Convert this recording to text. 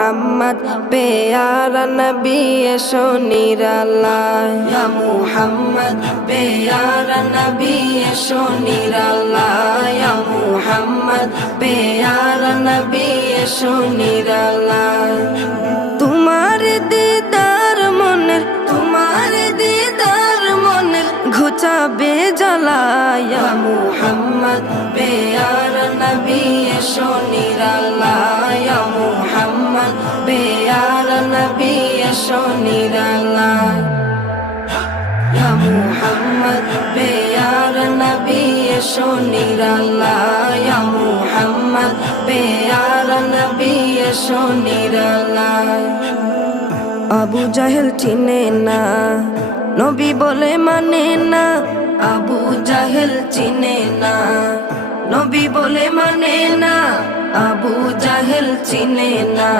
মুহাম্মদ পেয়ারা নবী এসো নিরালায় ইয়া মুহাম্মদ পেয়ারা নবী এসো নিরালায় ইয়া মুহাম্মদ পেয়ারা নবী এসো নিরালায় তোমার দিদার মনের ঘুচাবে জ্বালায় ইয়া মুহাম্মদ পেয়ারা নবী এসো নিরালায় ইয়া মুহাম্মদ পেয়ারা নবী এসো নিরালায় ইয়া মুহাম্মদ পেয়ারা নবী এসো নিরালায় ইয়া মুহাম্মদ পেয়ারা নবী এসো নিরালায় আবু জাহেল চিনে না নবী বলে মানে না আবু জাহেল চিনে না নবী বলে মানে না আবু জাহেল চিনে না